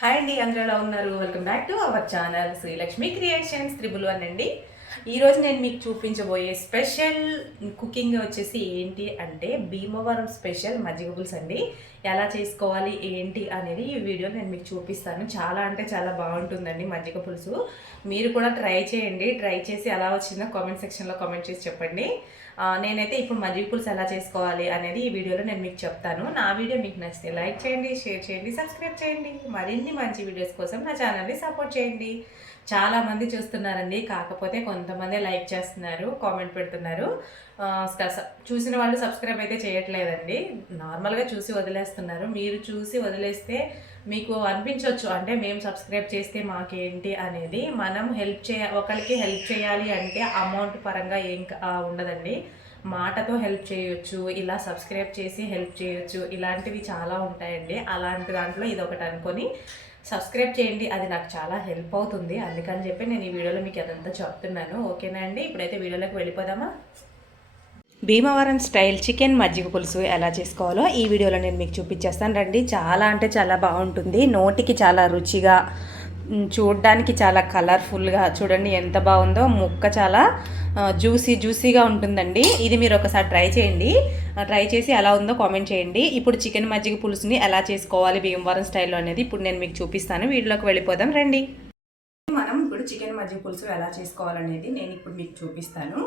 Hi అండి, అందరూ ఎలా ఉన్నారు? Welcome back to our channel Srilakshmi creations 1 అండి. ఈరోజు నేను మీకు చూపించబోయే స్పెషల్ కుకింగ్ వచ్చేసి ఏంటి అంటే భీమవరం స్పెషల్ మజ్జిగ పులుసు అండి. ఎలా చేసుకోవాలి ఏంటి అనేది ఈ వీడియో నేను మీకు చూపిస్తాను. చాలా అంటే చాలా బాగుంటుందండి మజ్జిగ పులుసు. మీరు కూడా ట్రై చేయండి. ట్రై చేసి ఎలా వచ్చిందో కామెంట్ సెక్షన్లో కామెంట్ చేసి చెప్పండి. నేనైతే ఇప్పుడు మజ్జిగ పులుసు ఎలా చేసుకోవాలి అనేది ఈ వీడియోలో నేను మీకు చెప్తాను. నా వీడియో మీకు నచ్చితే లైక్ చేయండి, షేర్ చేయండి, సబ్స్క్రైబ్ చేయండి. మరిన్ని మంచి వీడియోస్ కోసం నా ఛానల్ని సపోర్ట్ చేయండి. చాలామంది చూస్తున్నారండి, కాకపోతే కొంతమంది లైక్ చేస్తున్నారు, కామెంట్ పెడుతున్నారు. చూసిన వాళ్ళు సబ్స్క్రైబ్ అయితే చేయట్లేదండి. నార్మల్గా చూసి వదిలేస్తున్నారు. మీరు చూసి వదిలేస్తే మీకు అనిపించవచ్చు, అంటే మేము సబ్స్క్రైబ్ చేస్తే మాకేంటి అనేది. మనం ఒకరికి హెల్ప్ చేయాలి అంటే అమౌంట్ పరంగా ఏం ఉండదండి. మాటతో హెల్ప్ చేయొచ్చు, ఇలా సబ్స్క్రైబ్ చేసి హెల్ప్ చేయొచ్చు, ఇలాంటివి చాలా ఉంటాయండి. అలాంటి దాంట్లో ఇది ఒకటి అనుకొని సబ్స్క్రైబ్ చేయండి. అది నాకు చాలా హెల్ప్ అవుతుంది. అందుకని చెప్పి నేను ఈ వీడియోలో మీకు అదంతా చెప్తున్నాను. ఓకేనా అండి? ఇప్పుడైతే వీడియోలోకి వెళ్ళిపోదామా? భీమవరం స్టైల్ చికెన్ మజ్జిగ పులుసు ఎలా చేసుకోవాలో ఈ వీడియోలో నేను మీకు చూపించేస్తాను రండి. చాలా అంటే చాలా బాగుంటుంది. నోటికి చాలా రుచిగా, చూడడానికి చాలా కలర్ఫుల్గా, చూడండి ఎంత బాగుందో. ముక్క చాలా జ్యూసీగా ఉంటుందండి. ఇది మీరు ఒకసారి ట్రై చేయండి. ట్రై చేసి ఎలా ఉందో కామెంట్ చేయండి. ఇప్పుడు చికెన్ మజ్జిగ పులుసుని ఎలా చేసుకోవాలి భీమవరం స్టైల్లో అనేది ఇప్పుడు నేను మీకు చూపిస్తాను. వీడియోలోకి వెళ్ళిపోదాం రండి. మనం ఇప్పుడు చికెన్ మజ్జిగ పులుసు ఎలా చేసుకోవాలనేది నేను ఇప్పుడు మీకు చూపిస్తాను.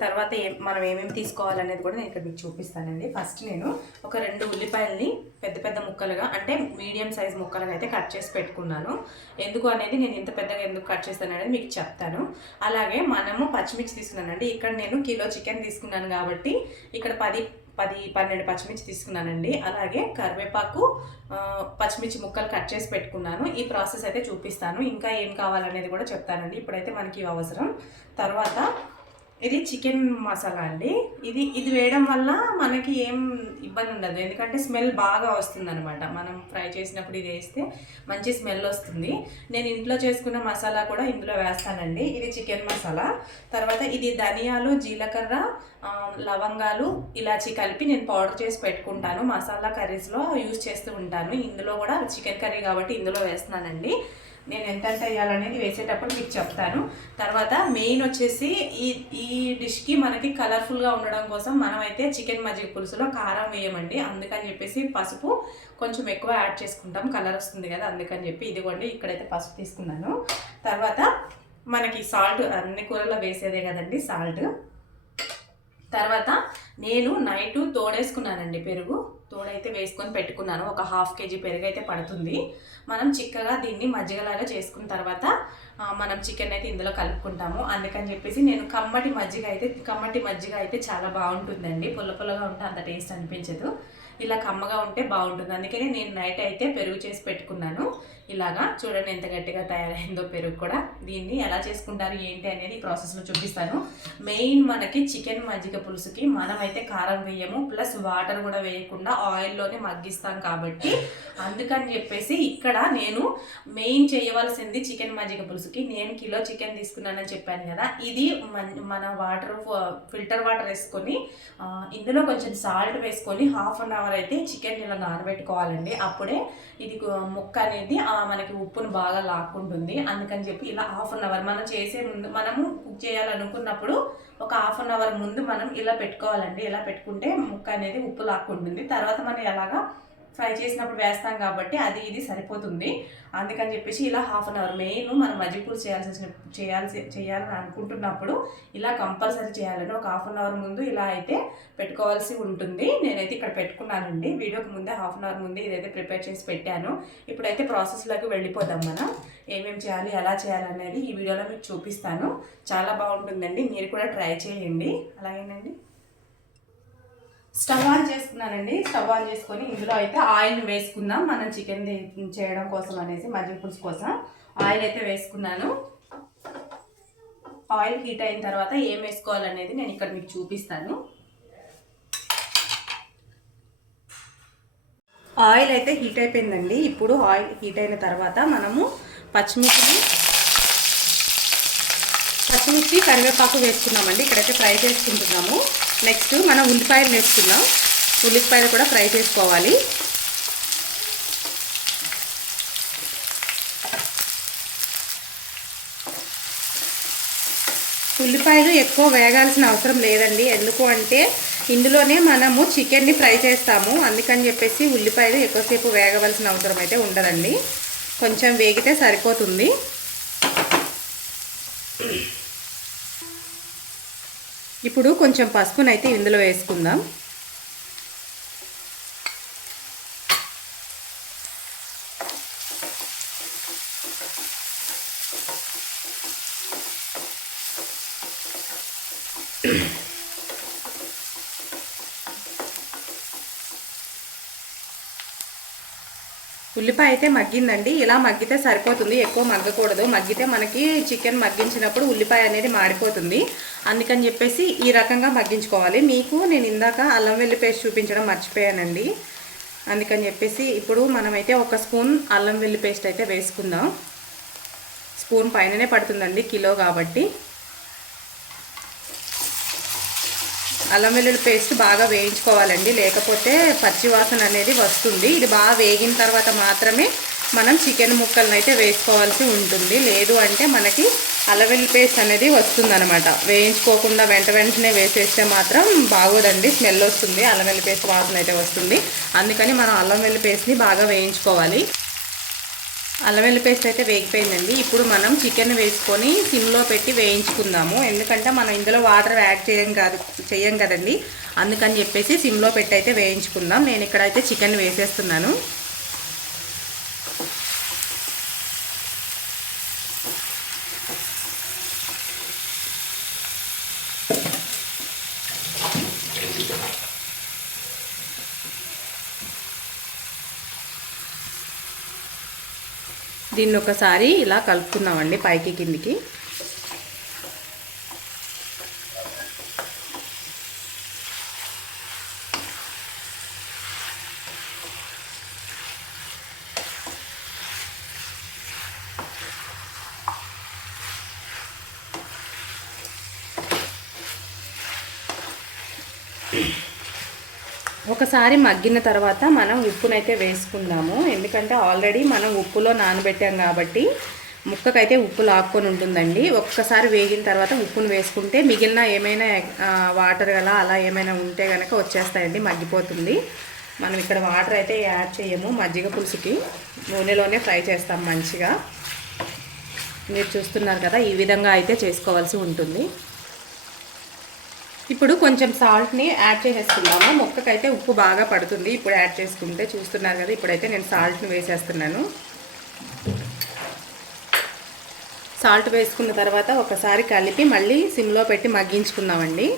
తర్వాత మనం ఏమేమి తీసుకోవాలనేది కూడా నేను ఇక్కడ మీకు చూపిస్తానండి. ఫస్ట్ నేను ఒక 2 ఉల్లిపాయలని పెద్ద పెద్ద ముక్కలుగా, అంటే మీడియం సైజ్ ముక్కలుగా అయితే కట్ చేసి పెట్టుకున్నాను. ఎందుకు అనేది, నేను ఇంత పెద్దగా ఎందుకు కట్ చేస్తాను అనేది మీకు చెప్తాను. అలాగే మనము పచ్చిమిర్చి తీసుకున్నానండి. ఇక్కడ నేను కిలో చికెన్ తీసుకున్నాను కాబట్టి ఇక్కడ 10-12 పచ్చిమిర్చి తీసుకున్నానండి. అలాగే కరివేపాకు, పచ్చిమిర్చి ముక్కలు కట్ చేసి పెట్టుకున్నాను. ఈ ప్రాసెస్ అయితే చూపిస్తాను. ఇంకా ఏం కావాలనేది కూడా చెప్తానండి. ఇప్పుడైతే మనకి అవసరం. తర్వాత ఇది చికెన్ మసాలా అండి. ఇది వేయడం వల్ల మనకి ఏం ఇబ్బంది ఉండదు, ఎందుకంటే స్మెల్ బాగా వస్తుంది అనమాట. మనం ఫ్రై చేసినప్పుడు ఇది వేస్తే మంచి స్మెల్ వస్తుంది. నేను ఇంట్లో చేసుకున్న మసాలా కూడా ఇందులో వేస్తానండి. ఇది చికెన్ మసాలా. తర్వాత ఇది ధనియాలు, జీలకర్ర, లవంగాలు, ఇలాచి కలిపి నేను పౌడర్ చేసి పెట్టుకుంటాను. మసాలా కర్రీస్లో యూజ్ చేస్తూ ఉంటాను. ఇందులో కూడా చికెన్ కర్రీ కాబట్టి ఇందులో వేస్తున్నానండి. నేను ఎంత వేయాలనేది వేసేటప్పుడు మీకు చెప్తాను. తర్వాత మెయిన్ వచ్చేసి ఈ డిష్కి మనకి కలర్ఫుల్గా ఉండడం కోసం మనమైతే చికెన్ మజ్జిగ పులుసులో కారం వేయమండి. అందుకని చెప్పేసి పసుపు కొంచెం ఎక్కువ యాడ్ చేసుకుంటాం, కలర్ వస్తుంది కదా, అందుకని చెప్పి. ఇదిగోండి, ఇక్కడైతే పసుపు తీసుకున్నాను. తర్వాత మనకి సాల్ట్ అన్ని కూరల్లో వేసేదే కదండి, సాల్ట్. తర్వాత నేను నైటు తోడేసుకున్నానండి, పెరుగు తోడైతే వేసుకొని పెట్టుకున్నాను. ఒక 1/2 kg పెరుగు అయితే పడుతుంది. మనం చిక్కగా దీన్ని మజ్జిగలాగా చేసుకున్న తర్వాత మనం చికెన్ అయితే ఇందులో కలుపుకుంటాము. అందుకని చెప్పేసి నేను కమ్మటి మజ్జిగ అయితే చాలా బాగుంటుందండి. పుల్లగా ఉంటే అంత టేస్ట్ అనిపించదు. ఇలా కమ్మగా ఉంటే బాగుంటుంది. అందుకని నేను నైట్ అయితే పెరుగు చేసి పెట్టుకున్నాను. ఇలాగా చూడండి ఎంత గట్టిగా తయారైందో పెరుగు కూడా. దీన్ని ఎలా చేసుకుంటారు ఏంటి అనేది ఈ ప్రాసెస్లో చూపిస్తాను. మెయిన్ మనకి చికెన్ మజ్జిగ పులుసుకి మనమైతే కారం వేయము, ప్లస్ వాటర్ కూడా వేయకుండా ఆయిల్లోనే మగ్గిస్తాం కాబట్టి అందుకని చెప్పేసి ఇక్కడ నేను మెయిన్ చేయవలసింది చికెన్ మజ్జిగ పులుసుకి నేను కిలో చికెన్ తీసుకున్నానని చెప్పాను కదా. ఇది మన ఫిల్టర్ వాటర్ వేసుకొని ఇందులో కొంచెం సాల్ట్ వేసుకొని 1/2 అవర్ అయితే చికెన్ ఇలా నానబెట్టుకోవాలండి. అప్పుడే ఇది ముక్క అనేది మనకి ఉప్పును బాగా లాక్కుంటుంది. అందుకని చెప్పి ఇలా 1/2 అవర్ మనం చేసే ముందు, మనము కుక్ చేయాలనుకున్నప్పుడు ఒక 1/2 అవర్ ముందు మనం ఇలా పెట్టుకోవాలండి. ఇలా పెట్టుకుంటే ముక్క అనేది ఉప్పు లాక్కుంటుంది. తర్వాత మనం ఎలాగా ఫ్రై చేసినప్పుడు వేస్తాం కాబట్టి ఇది సరిపోతుంది. అందుకని చెప్పేసి ఇలా 1/2 అవర్ మెయిన్ మనం మజ్జిగ పులుసు చేయాలని అనుకుంటున్నప్పుడు ఇలా కంపల్సరీ చేయాలని ఒక 1/2 అవర్ ముందు ఇలా అయితే పెట్టుకోవాల్సి ఉంటుంది. నేనైతే ఇక్కడ పెట్టుకున్నానండి. వీడియోకి ముందే 1/2 అవర్ ముందే ఇదైతే ప్రిపేర్ చేసి పెట్టాను. ఇప్పుడైతే ప్రాసెస్లోకి వెళ్ళిపోదాం. మనం ఏమేమి చేయాలి, ఎలా చేయాలనేది ఈ వీడియోలో మీకు చూపిస్తాను. చాలా బాగుంటుందండి, మీరు కూడా ట్రై చేయండి. అలాగేనండి, స్టవ్ ఆన్ చేసుకున్నానండి. స్టవ్ ఆన్ చేసుకొని ఇందులో అయితే ఆయిల్ వేసుకుందాం. మనం చికెన్ చేయడం కోసం అనేసి, మజ్జిగ పులుసు కోసం ఆయిల్ అయితే వేసుకున్నాను. ఆయిల్ హీట్ అయిన తర్వాత ఏం వేసుకోవాలనేది నేను ఇక్కడ మీకు చూపిస్తాను. ఆయిల్ అయితే హీట్ అయిపోయిందండి. ఇప్పుడు ఆయిల్ హీట్ అయిన తర్వాత మనము పచ్చిమిర్చి, కరివేపాకు వేసుకున్నామండి. ఇక్కడైతే ఫ్రై చేసుకుంటున్నాము. నెక్స్ట్ మనం ఉల్లిపాయలు వేసుకున్నాం. ఉల్లిపాయలు కూడా ఫ్రై చేసుకోవాలి. ఉల్లిపాయలు ఎక్కువ వేగాల్సిన అవసరం లేదండి. ఎందుకు అంటే ఇందులోనే మనము చికెన్ని ఫ్రై చేస్తాము. అందుకని చెప్పేసి ఉల్లిపాయలు ఎక్కువసేపు వేగవలసిన అవసరం అయితే ఉండదండి. కొంచెం వేగితే సరిపోతుంది. ఇప్పుడు కొంచెం పసుపునైతే ఇందులో వేసుకుందాం. ఉల్లిపాయ అయితే మగ్గిందండి. ఇలా మగ్గితే సరిపోతుంది, ఎక్కువ మగ్గకూడదు. మగ్గితే మనకి చికెన్ మగ్గించినప్పుడు ఉల్లిపాయ అనేది మాడిపోతుంది. అందుకని చెప్పేసి ఈ రకంగా మగ్గించుకోవాలి. మీకు నేను ఇందాక అల్లం వెల్లి పేస్ట్ చూపించడం మర్చిపోయానండి. అందుకని చెప్పేసి ఇప్పుడు మనమైతే ఒక స్పూన్ అల్లం వెల్లి పేస్ట్ అయితే వేసుకుందాం. స్పూన్ పైననే పడుతుందండి, కిలో కాబట్టి. అల్లం వెల్లుల్లి పేస్ట్ బాగా వేయించుకోవాలండి, లేకపోతే పచ్చి వాసన అనేది వస్తుంది. ఇది బాగా వేగిన తర్వాత మాత్రమే మనం చికెన్ ముక్కలను అయితే వేసుకోవాల్సి ఉంటుంది. లేదు అంటే మనకి అల్లం వెల్లుల్లి పేస్ట్ అనేది వస్తుందన్నమాట. వేయించుకోకుండా వెంటనే వేసేస్తే మాత్రం బాగోదండి, స్మెల్ వస్తుంది, అల్లం వెల్లుల్లి పేస్ట్ వాసన అయితే వస్తుంది. అందుకని మనం అల్లం వెల్లుల్లి పేస్ట్ని బాగా వేయించుకోవాలి. అల్లం వెల్లుల్లి పేస్ట్ అయితే వేగిపోయిందండి. ఇప్పుడు మనం చికెన్ వేసుకొని సిమ్లో పెట్టి వేయించుకుందాము. ఎందుకంటే మనం ఇందులో వాటర్ యాడ్ చేయం కదండి. అందుకని చెప్పేసి సిమ్లో పెట్టి అయితే వేయించుకుందాం. నేను ఇక్కడైతే చికెన్ వేసేస్తున్నాను. దీన్ని ఒకసారి ఇలా కలుపుకుందామండి, పైకి కిందికి. ఒకసారి మగ్గిన తర్వాత మనం ఉప్పునైతే వేసుకుందాము. ఎందుకంటే ఆల్రెడీ మనం ఉప్పులో నానబెట్టాం కాబట్టి ముక్కకైతే ఉప్పు లాక్కొని ఉంటుందండి. ఒక్కసారి వేగిన తర్వాత ఉప్పును వేసుకుంటే మిగిలిన ఏమైనా వాటర్ గల అలా ఏమైనా ఉంటే కనుక వచ్చేస్తాయండి, మగ్గిపోతుంది. మనం ఇక్కడ వాటర్ అయితే యాడ్ చేయము. మజ్జిగ పులుసుకి నూనెలోనే ఫ్రై చేస్తాం మంచిగా. మీరు చూస్తున్నారు కదా, ఈ విధంగా అయితే చేసుకోవాల్సి ఉంటుంది. ఇప్పుడు కొంచెం సాల్ట్ని యాడ్ చేసేసుకుందాము. ముక్కకైతే ఉప్పు బాగా పడుతుంది ఇప్పుడు యాడ్ చేసుకుంటే. చూస్తున్నారు కదా, ఇప్పుడైతే నేను సాల్ట్ని వేసేస్తున్నాను. సాల్ట్ వేసుకున్న తర్వాత ఒకసారి కలిపి మళ్ళీ సిమ్లో పెట్టి మగ్గించుకుందామండి.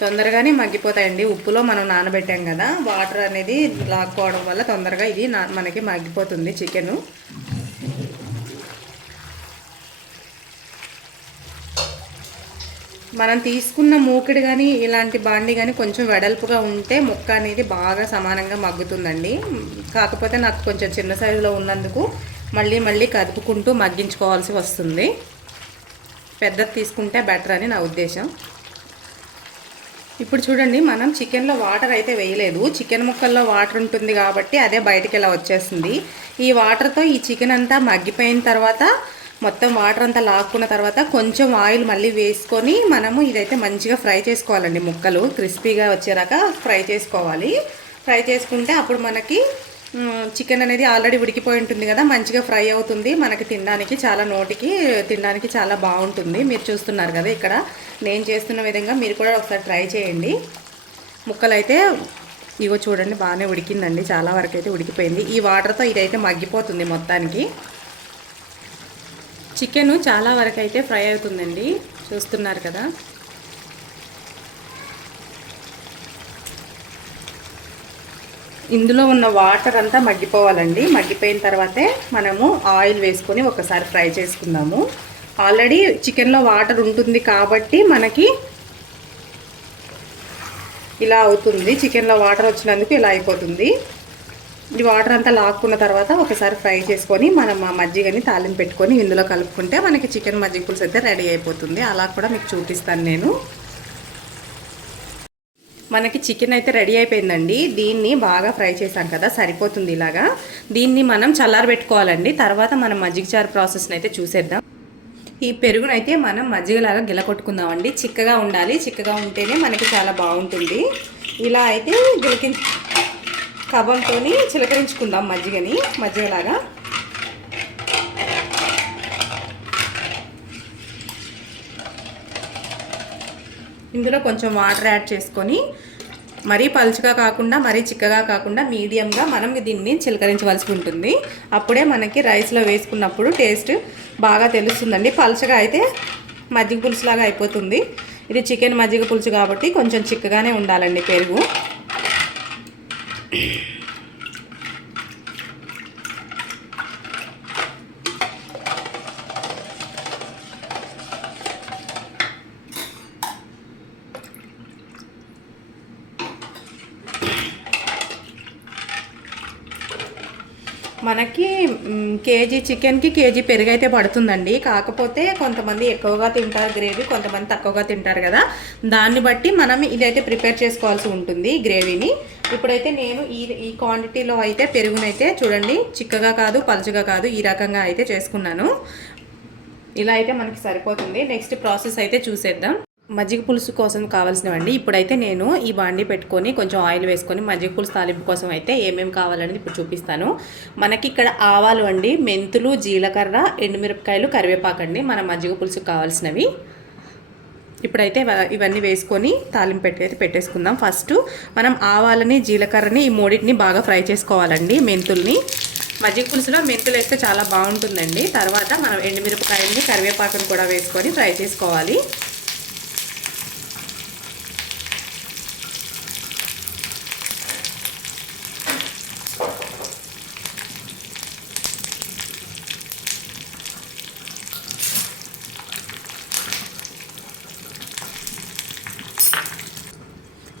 తొందరగానే మగ్గిపోతాయండి, ఉప్పులో మనం నానబెట్టాం కదా. వాటర్ అనేది లాక్కోవడం వల్ల తొందరగా ఇది మనకి మగ్గిపోతుంది చికెను. మనం తీసుకున్న మూకిడి కానీ ఇలాంటి బాండి కానీ కొంచెం వెడల్పుగా ఉంటే ముక్క అనేది బాగా సమానంగా మగ్గుతుందండి. కాకపోతే నాకు కొంచెం చిన్న సైజులో ఉన్నందుకు మళ్ళీ కదుపుకుంటూ మగ్గించుకోవాల్సి వస్తుంది. పెద్దది తీసుకుంటే బెటర్ అని నా ఉద్దేశం. ఇప్పుడు చూడండి, మనం చికెన్లో వాటర్ అయితే వేయలేదు. చికెన్ ముక్కల్లో వాటర్ ఉంటుంది కాబట్టి అదే బయటికి ఇలా వచ్చేస్తుంది. ఈ వాటర్తో ఈ చికెన్ అంతా మగ్గిపోయిన తర్వాత మొత్తం వాటర్ అంతా లాక్కున్న తర్వాత కొంచెం ఆయిల్ మళ్ళీ వేసుకొని మనము ఇదైతే మంచిగా ఫ్రై చేసుకోవాలండి. ముక్కలు క్రిస్పీగా వచ్చేలాగా ఫ్రై చేసుకోవాలి. ఫ్రై చేసుకుంటే అప్పుడు మనకి చికెన్ అనేది ఆల్రెడీ ఉడికిపోయి ఉంటుంది కదా, మంచిగా ఫ్రై అవుతుంది. మనకి తినడానికి నోటికి తినడానికి చాలా బాగుంటుంది. మీరు చూస్తున్నారు కదా, ఇక్కడ నేను చేస్తున్న విధంగా మీరు కూడా ఒకసారి ట్రై చేయండి. ముక్కలు అయితే ఇగో చూడండి, బాగానే ఉడికిందండి, చాలా వరకు అయితే ఉడికిపోయింది. ఈ వాటర్తో ఇదైతే మగ్గిపోతుంది మొత్తానికి. చికెను చాలా వరకు అయితే ఫ్రై అవుతుందండి, చూస్తున్నారు కదా. ఇందులో ఉన్న వాటర్ అంతా మగ్గిపోవాలండి. మగ్గిపోయిన తర్వాతే మనము ఆయిల్ వేసుకొని ఒకసారి ఫ్రై చేసుకుందాము. ఆల్రెడీ చికెన్లో వాటర్ ఉంటుంది కాబట్టి మనకి ఇలా అవుతుంది. చికెన్లో వాటర్ వచ్చినందుకు ఇలా అయిపోతుంది. ఈ వాటర్ అంతా లాక్కున్న తర్వాత ఒకసారి ఫ్రై చేసుకొని మనం ఆ మజ్జిగని తాలింపు పెట్టుకొని ఇందులో కలుపుకుంటే మనకి చికెన్ మజ్జిగ పులుసు అయితే రెడీ అయిపోతుంది. అలా కూడా మీకు చూపిస్తాను నేను. మనకి చికెన్ అయితే రెడీ అయిపోయిందండి. దీన్ని బాగా ఫ్రై చేసాం కదా, సరిపోతుంది ఇలాగా. దీన్ని మనం చల్లారబెట్టుకోవాలండి. తర్వాత మనం మజ్జిగ చారు ప్రాసెస్ని అయితే చూసేద్దాం. ఈ పెరుగునైతే మనం మజ్జిగలాగా గిలకొట్టుకుందామండి. చిక్కగా ఉండాలి, చిక్కగా ఉంటేనే మనకి చాలా బాగుంటుంది. ఇలా అయితే కవ్వంతో చిలకరించుకుందాం మజ్జిగలాగా. ఇందులో కొంచెం వాటర్ యాడ్ చేసుకొని మరీ పలుచగా కాకుండా మరీ చిక్కగా కాకుండా మీడియంగా మనం దీన్ని చిలకరించవలసి ఉంటుంది. అప్పుడే మనకి రైస్లో వేసుకున్నప్పుడు టేస్ట్ బాగా తెలుస్తుందండి. పలుచగా అయితే మజ్జిగ పులుసులాగా అయిపోతుంది. ఇది చికెన్ మజ్జిగ పులుసు కాబట్టి కొంచెం చిక్కగానే ఉండాలండి పెరుగు. మనకి కేజీ చికెన్కి కేజీ పెరుగు అయితే పడుతుందండి. కాకపోతే కొంతమంది ఎక్కువగా తింటారు గ్రేవీ, కొంతమంది తక్కువగా తింటారు కదా. దాన్ని బట్టి మనం ఇదైతే ప్రిపేర్ చేసుకోవాల్సి ఉంటుంది గ్రేవీని. ఇప్పుడైతే నేను ఈ క్వాంటిటీలో అయితే పెరుగునైతే చూడండి, చిక్కగా కాదు పలుచగా కాదు, ఈ రకంగా అయితే చేసుకున్నాను. ఇలా అయితే మనకి సరిపోతుంది. నెక్స్ట్ ప్రాసెస్ అయితే చూసేద్దాం. మజ్జిగ పులుసు కోసం కావాల్సినవండి. ఇప్పుడైతే నేను ఈ బాండి పెట్టుకొని కొంచెం ఆయిల్ వేసుకొని మజ్జిగ పులుసు తాలింపు కోసం అయితే ఏమేమి కావాలనేది ఇప్పుడు చూపిస్తాను. మనకి ఇక్కడ ఆవాలు అండి, మెంతులు, జీలకర్ర, ఎండుమిరపకాయలు, కరివేపాకు అండి మన మజ్జిగ పులుసుకు కావాల్సినవి. ఇప్పుడైతే ఇవన్నీ వేసుకొని తాలింపు పెట్టేసుకుందాం. ఫస్ట్ మనం ఆవాలని, జీలకర్రని, ఈ మూడింటిని బాగా ఫ్రై చేసుకోవాలండి. మెంతుల్ని మజ్జిగ పులుసులో మెంతులు వేస్తే చాలా బాగుంటుందండి. తర్వాత మనం ఎండుమిరపకాయలని, కరివేపాకుని కూడా వేసుకొని ఫ్రై చేసుకోవాలి.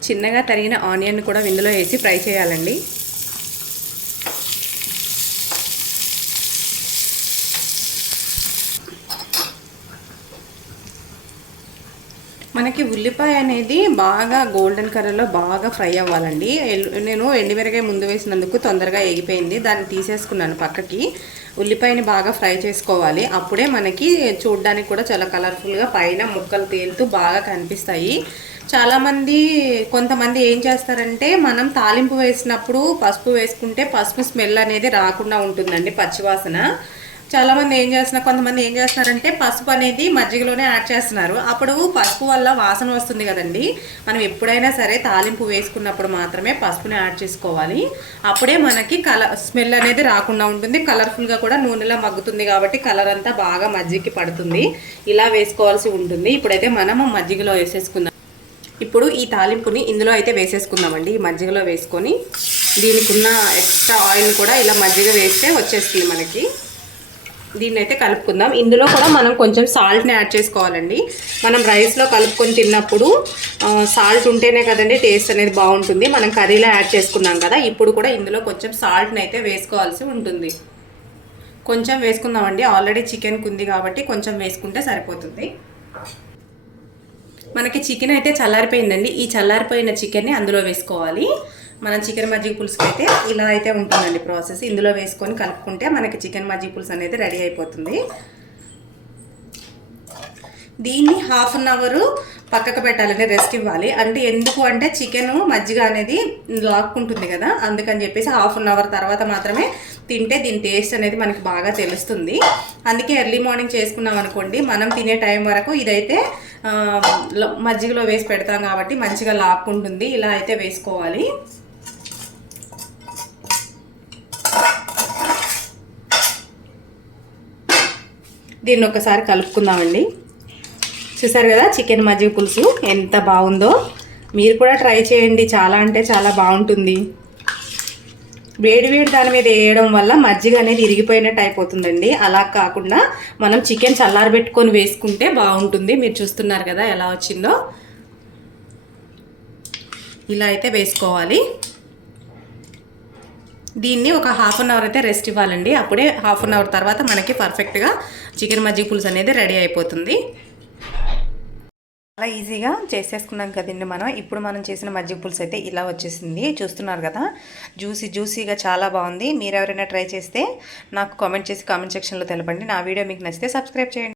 చిన్నగా తరిగిన ఆనియన్ కూడా ఇందులో వేసి ఫ్రై చేయాలండి. మనకి ఉల్లిపాయ అనేది బాగా గోల్డెన్ కలర్లో బాగా ఫ్రై అవ్వాలండి. నేను ఎండుమిరకాయ ముందు వేసినందుకు తొందరగా ఎగిపోయింది, దాన్ని తీసేసుకున్నాను పక్కకి. ఉల్లిపాయని బాగా ఫ్రై చేసుకోవాలి. అప్పుడే మనకి చూడడానికి కూడా చాలా కలర్ఫుల్గా పైన ముక్కలు తేలుతూ బాగా కనిపిస్తాయి. కొంతమంది ఏం చేస్తారంటే మనం తాలింపు వేసినప్పుడు పసుపు వేసుకుంటే పసుపు స్మెల్ అనేది రాకుండా ఉంటుందండి, పచ్చివాసన. కొంతమంది ఏం చేస్తున్నారంటే పసుపు అనేది మజ్జిగలోనే యాడ్ చేస్తున్నారు. అప్పుడు పసుపు వల్ల వాసన వస్తుంది కదండి. మనం ఎప్పుడైనా సరే తాలింపు వేసుకున్నప్పుడు మాత్రమే పసుపుని యాడ్ చేసుకోవాలి. అప్పుడే మనకి స్మెల్ అనేది రాకుండా ఉంటుంది. కలర్ఫుల్గా కూడా నూనెలో మగ్గుతుంది కాబట్టి కలర్ అంతా బాగా మజ్జిగకి పడుతుంది. ఇలా వేసుకోవాల్సి ఉంటుంది. ఇప్పుడైతే మనము మజ్జిగలో వేసేసుకుందాం. ఇప్పుడు ఈ తాలింపుని ఇందులో అయితే వేసేసుకుందామండి. ఈ మజ్జిగలో వేసుకొని దీనికి ఉన్న ఎక్స్ట్రా ఆయిల్ కూడా ఇలా మజ్జిగ వేస్తే వచ్చేస్తుంది మనకి. దీన్ని అయితే కలుపుకుందాం. ఇందులో కూడా మనం కొంచెం సాల్ట్ని యాడ్ చేసుకోవాలండి. మనం రైస్లో కలుపుకొని తిన్నప్పుడు సాల్ట్ ఉంటేనే కదండి టేస్ట్ అనేది బాగుంటుంది. మనం కర్రీలో యాడ్ చేసుకున్నాం కదా, ఇప్పుడు కూడా ఇందులో కొంచెం సాల్ట్ని అయితే వేసుకోవాల్సి ఉంటుంది. కొంచెం వేసుకుందామండి, ఆల్రెడీ చికెన్కి ఉంది కాబట్టి కొంచెం వేసుకుంటే సరిపోతుంది. మనకి చికెన్ అయితే చల్లారిపోయిందండి. ఈ చల్లారిపోయిన చికెన్ని అందులో వేసుకోవాలి. మనం చికెన్ మజ్జిగ పులుసుకి అయితే ఇలా అయితే ఉంటుందండి ప్రాసెస్. ఇందులో వేసుకొని కలుపుకుంటే మనకి చికెన్ మజ్జిగ పులుసు అనేది రెడీ అయిపోతుంది. దీన్ని 1/2 అవర్ పక్కకు పెట్టాలంటే రెస్ట్ ఇవ్వాలి. అంటే ఎందుకు అంటే చికెన్ మజ్జిగ అనేది లాక్కుంటుంది కదా, అందుకని చెప్పేసి 1/2 అవర్ తర్వాత మాత్రమే తింటే దీని టేస్ట్ అనేది మనకి బాగా తెలుస్తుంది. అందుకే ఎర్లీ మార్నింగ్ చేసుకున్నాం అనుకోండి, మనం తినే టైం వరకు ఇదైతే మజ్జిగలో వేసి పెడతాం కాబట్టి మంచిగా లాక్కుంటుంది. ఇలా అయితే వేసుకోవాలి. దీన్ని ఒకసారి కలుపుకుందామండి. చూసారు కదా చికెన్ మజ్జిగ పులుసు ఎంత బాగుందో. మీరు కూడా ట్రై చేయండి, చాలా అంటే చాలా బాగుంటుంది. వేడి దాని మీద వేయడం వల్ల మజ్జిగ అనేది ఇరిగిపోయినట్టు అయిపోతుందండి. అలా కాకుండా మనం చికెన్ చల్లారబెట్టుకొని వేసుకుంటే బాగుంటుంది. మీరు చూస్తున్నారు కదా ఎలా వచ్చిందో. ఇలా అయితే వేసుకోవాలి. దీన్ని ఒక 1/2 అవర్ అయితే రెస్ట్ ఇవ్వాలండి. అప్పుడే 1/2 అవర్ తర్వాత మనకి పర్ఫెక్ట్గా చికెన్ మజ్జిగ పులుసు అనేది రెడీ అయిపోతుంది. చాలా ఈజీగా చేసేసుకున్నాం కదండి మనం. ఇప్పుడు మనం చేసిన మజ్జిగ పులుసు అయితే ఇలా వచ్చేసింది. చూస్తున్నారు కదా, జ్యూసీగా చాలా బాగుంది. మీరు ఎవరైనా ట్రై చేస్తే నాకు కామెంట్ చేసి కామెంట్ సెక్షన్లో తెలపండి. నా వీడియో మీకు నచ్చితే సబ్స్క్రైబ్ చేయండి.